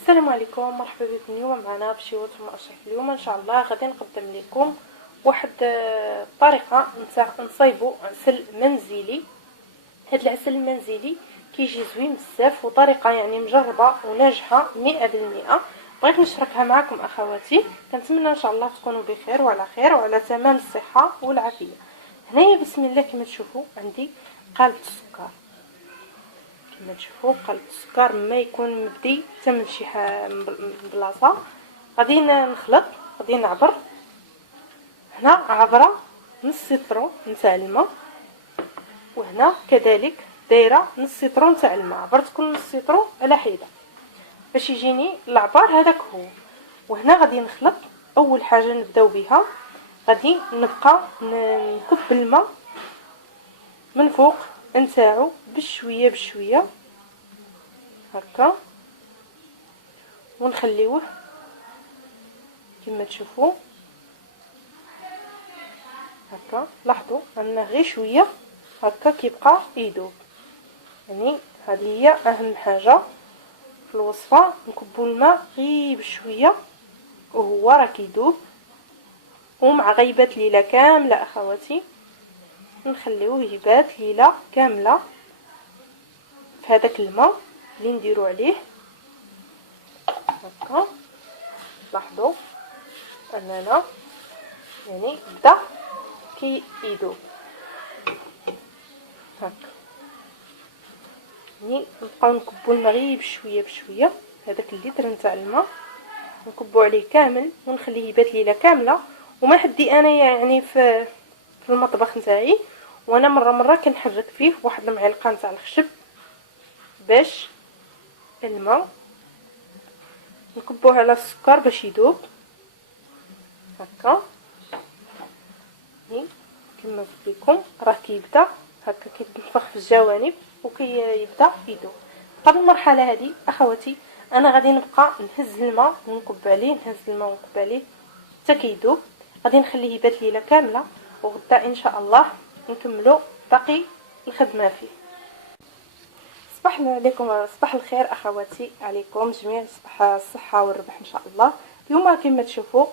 السلام عليكم، مرحبا بكم. اليوم معنا بشي اشرح. اليوم ان شاء الله غادي نقدم لكم واحد الطريقه نتاع نصايبوا عسل منزلي. هذا العسل المنزلي كيجي زوين بزاف وطريقه يعني مجربه وناجحه 100%. بغيت نشاركها معكم اخواتي، كنتمنى ان شاء الله تكونوا بخير وعلى خير وعلى تمام الصحه والعافيه. هنايا بسم الله كما تشوفوا عندي قالب السكر. كما تشوفوا قالب السكر ما يكون مبدي حتى من شي بلاصه. غادي نخلط، غادي نعبر هنا عبره نص سيترون نتاع الماء، وهنا كذلك دايره نص سيترون تاع الماء. عبرت كل نص سيترون على حيده باش يجيني العبار هذاك هو. وهنا غادي نخلط. اول حاجه نبداو بها غادي نبقى نكب الماء من فوق نتاعو بشويه بشويه هكا، ونخليوه كما تشوفوا هكا. لاحظوا ان غير شويه هكا كيبقى يذوب. يعني هذه هي اهم حاجه في الوصفه، نكبوا الماء غير بشويه وهو راه كيذوب. ومع غيبه ليله كامله اخواتي نخليوه يبات ليله كامله في هذاك الماء اللي نديرو عليه هكا. لاحظوا اننا يعني بدا كيذوب هكا. يعني نبقاو نكبوا الماء غير بشويه بشويه. هذاك اللتر نتاع الماء نكبوا عليه كامل ونخليه يبات ليله كامله. وما حدي انا يعني في المطبخ نتاعي، وانا مره كنحرك فيه واحد المعلقه نتاع الخشب باش الماء نكبوه على السكر باش يذوب هكا. كما قلت لكم راه كيبدا هكا كيتنفخ في الجوانب وكيبدا يذوب. قبل المرحله هذه اخواتي انا غادي نبقى نهز الماء ونكب عليه، نهز الماء ونكب عليه حتى كيذوب. غادي نخليه يبات ليله كامله، وغدا ان شاء الله نكملوا باقي الخدمه فيه. صباح عليكم، صباح الخير اخواتي عليكم جميع، صباح الصحه والربح ان شاء الله. اليوم كما تشوفوا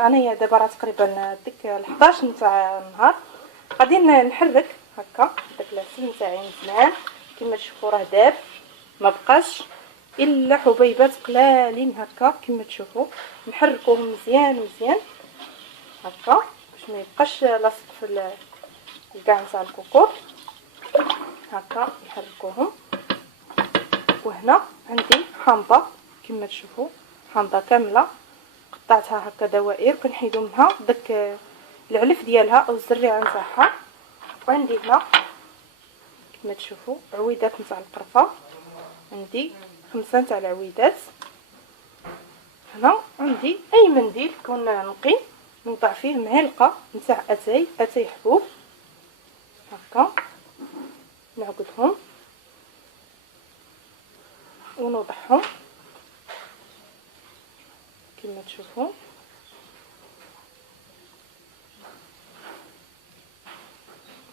انايا دابا راه تقريبا ديك 11 نتاع النهار. غادي نحرك هكا داك العسل نتاعي مزيان. كما تشوفوا راه داب، ما بقاش الا حبيبات قلالين هكا. كما تشوفوا نحركوه مزيان هكا باش ما يبقاش لاصق في الكاع نتاع الكوكوط هكا. نحركوهم. وهنا عندي حامضه كما تشوفوا، حامضه كامله قطعتها هكا دوائر، كنحيدو منها داك العلف ديالها او الزريعه نتاعها. وعندي هنا كما تشوفوا عويدات نتاع القرفه، عندي 5 نتاع العويدات. هنا عندي اي منديل يكون نقي نوضع فيه معلقه نتاع اتاي حبوب هكا. نعقدهم ونوضعهم كما تشوفوا.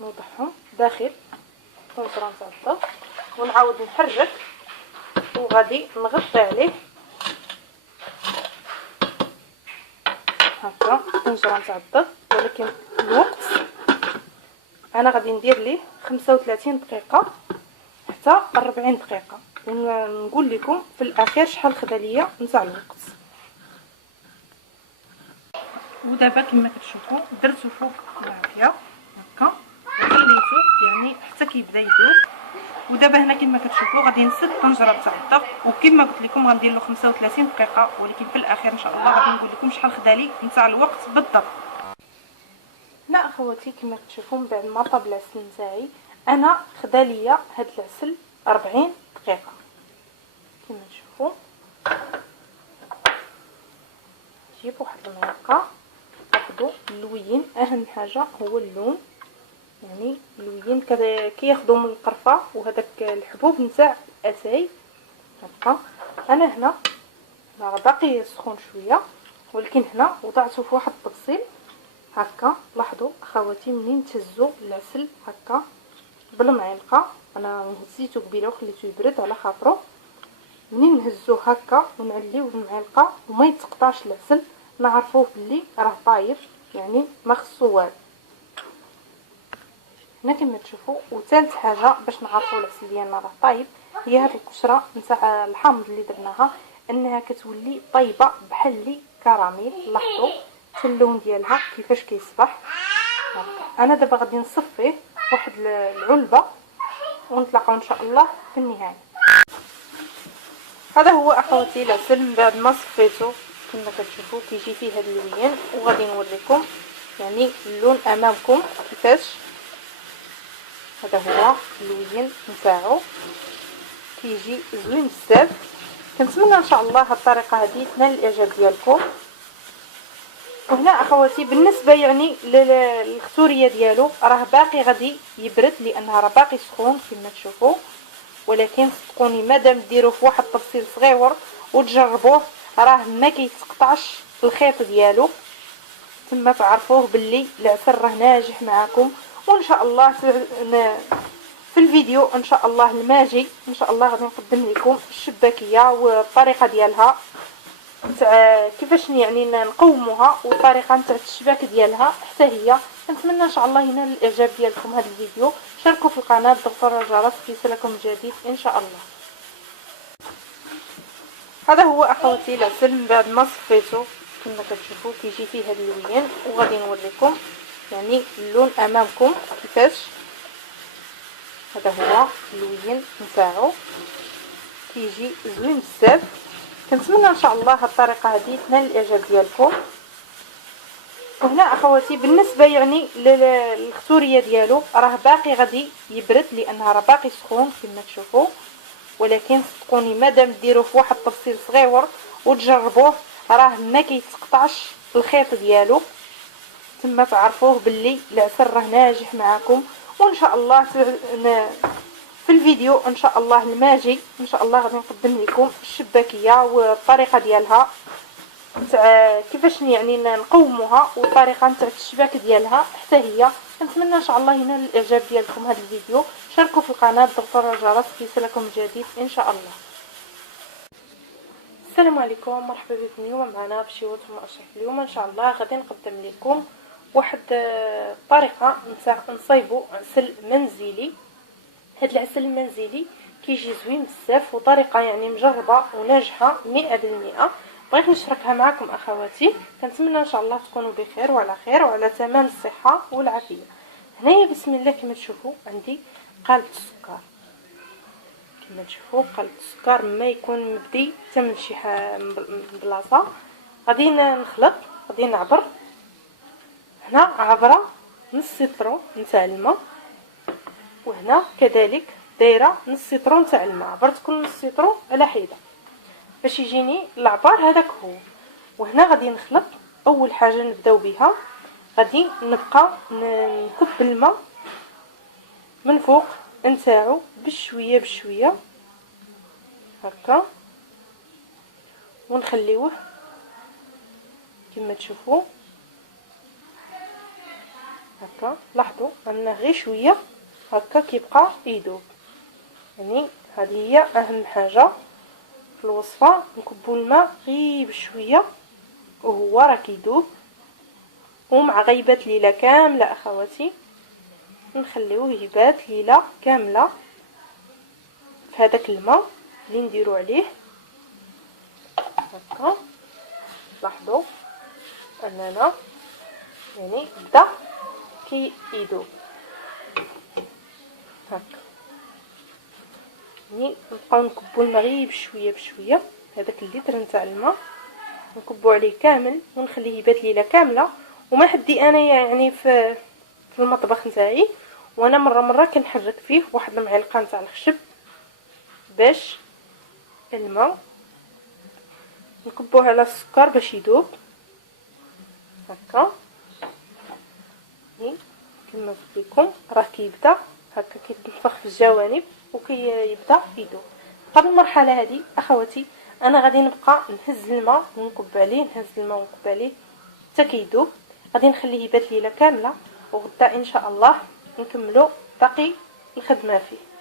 نوضعهم داخل طنجره نتاع الضغط ونعاود نحرك. وغادي نغطي عليه هكا طنجره نتاع الضغط، ولكن الوقت انا غادي ندير ليه 35 دقيقه حتى 40 دقيقه، ونقول لكم في الاخير شحال خدا ليا نتاع الوقت. ودابا كما كتشوفوا درتو فوق العافيه هكا وخليته يعني حتى كيبدا يذوب. ودابا هنا كما كتشوفوا غادي نسد الطنجره تاع الضغط، وكما قلت لكم غندير له 35 دقيقه، ولكن في الاخير ان شاء الله غادي نقول لكم شحال خدا لي نتاع الوقت بالضبط. هنا اخواتي كما كتشوفوا من بعد ما طاب العسل نتاعي انا خدا ليا هاد العسل 40 دقيقه. كما تشوفوا نجيب واحد المعلقه ناخذوا اللوين. اهم حاجه هو اللون، يعني اللوين كياخذوا من القرفه وهذاك الحبوب نتاع الاتاي هكا. انا هنا راه باقي سخون شويه، ولكن هنا وضعته في واحد الطبسيل هكا. لاحظوا اخواتي منين تهزوا العسل هكا بالمعلقه. انا هزيته قبيله وخليته يبرد على خاطرو. منين نهزوه هكا ونعليوه بالمعلقه وما يتقطعش العسل نعرفوه بلي راه طايب، يعني ما خصو والو. هنا كما تشوفوا. وثالث حاجه باش نعرفوا العسل ديالنا راه طايب هي هاد القشره نتاع الحامض اللي درناها، انها كتولي طايبه بحال لي كراميل. لاحظوا حتى اللون ديالها كيفاش كيصبح هكا. انا دابا غادي نصفيه واحد العلبه ونتلاقاو ان شاء الله في النهايه. هذا هو اخواتي العسل من بعد ما صفيته كما كتشوفوا كيجي فيه هذا اللون، وغادي نوريكم يعني اللون امامكم كيفاش. هذا هو اللون نتاعو كيجي زوين بزاف. كنتمنى ان شاء الله هاد الطريقه هذه تنال الاعجاب ديالكم. وهنا اخواتي بالنسبه يعني للختوريه ديالو راه باقي غادي يبرد لانها راه باقي سخون كما تشوفوا، ولكن صدقوني مادام ديروه في واحد التفصيل صغيور وتجربوه راه ما كيتقطعش الخيط ديالو، ثم تعرفوه باللي العسل راه ناجح معكم. وان شاء الله في الفيديو ان شاء الله الماجي ان شاء الله غادي نقدم لكم الشباكيه والطريقه ديالها تاع كيفاش يعني نقوموها والطريقه نتاع الشباك ديالها حتى هي. نتمنى ان شاء الله ينال الاعجاب ديالكم هذا الفيديو. شاركوا في القناه، ضغطوا على الجرس ليصلكم الجديد ان شاء الله. هذا هو اخواتي العسل من بعد ما صفيته كما كتشوفوا كيجي فيه هذا اللون، وغادي نوريكم يعني اللون امامكم كيفاش. هذا هو اللون نتاعو كيجي زوين بزاف. كنتمنى ان شاء الله هاد الطريقه هذه تنال الاعجاب ديالكم. وهنا اخواتي بالنسبه يعني للختوريه ديالو راه باقي غادي يبرد لانها راه باقي سخون كما تشوفوا، ولكن صدقوني مادام ديروه في واحد التفصيل صغيور وتجربوه راه ما كيتقطعش الخيط ديالو، ثم تعرفوه باللي العسل راه ناجح معكم. وان شاء الله في الفيديو ان شاء الله الماجي ان شاء الله غادي نقدم لكم الشباكيه والطريقه ديالها تاع كيفاش يعني نقوموها والطريقه نتاع الشباك ديالها حتى هي. نتمنى ان شاء الله ينال الاعجاب ديالكم هذا الفيديو. شاركوا في القناه، ضغطوا على الجرس ليصلكم الجديد ان شاء الله. السلام عليكم، مرحبا بكم اليوم معنا بشيوط المؤشف. اليوم ان شاء الله غادي نقدم لكم واحد الطريقه نتاع نصايبوا عسل منزلي. هاد العسل المنزلي كيجي زوين بزاف وطريقه يعني مجربه وناجحه 100%. بغيت نشاركها معكم اخواتي. كنتمنى ان شاء الله تكونوا بخير وعلى خير وعلى تمام الصحه والعافيه. هنايا بسم الله كما تشوفوا عندي قالب السكر. كما تشوفوا قالب السكر ما يكون مبدي حتى من شي بلاصه. غادي نخلط، غادي نعبر هنا عبره نص سيترو نتاع الماء، وهنا كذلك دايره نص سيترو نتاع الماء. عبرت كل نص سيترو على حيده باش يجيني العبار هذاك هو. وهنا غادي نخلط. اول حاجه نبداو بها غادي نبقى نكب الماء من فوق نتاعو بشويه بشويه هكا، ونخليوه كما تشوفوا هكا. لاحظوا ان غير شويه هكا كيبقى يذوب. يعني هذه هي اهم حاجه في الوصفه، نكبوا الماء غير بشويه وهو راه كيذوب. ومع غيبه ليله كامله اخواتي نخليوه يبات ليله كامله في هذاك الماء اللي نديرو عليه هكا. لاحظوا اننا يعني بدا كيذوب هكا. يعني نبقاو نكبوا الماء غير بشويه بشويه. هذاك اللتر نتاع الماء نكبوا عليه كامل ونخليه يبات ليله كامله. وما حدي انا يعني في المطبخ نتاعي وانا مره كنحرك فيه واحد المعلقه نتاع الخشب باش الماء نكبوه على السكر باش يذوب هكا. كما قلت لكم راه كيبدا هكا كيتنفخ في الجوانب وكيبدا يذوب. قبل المرحله هذه اخواتي انا غادي نبقى نهز الماء ونكب عليه، نهز الماء ونكب عليه حتى كيذوب. غادي نخليه يبات ليله كامله، وغدا ان شاء الله نكملوا باقي الخدمه فيه.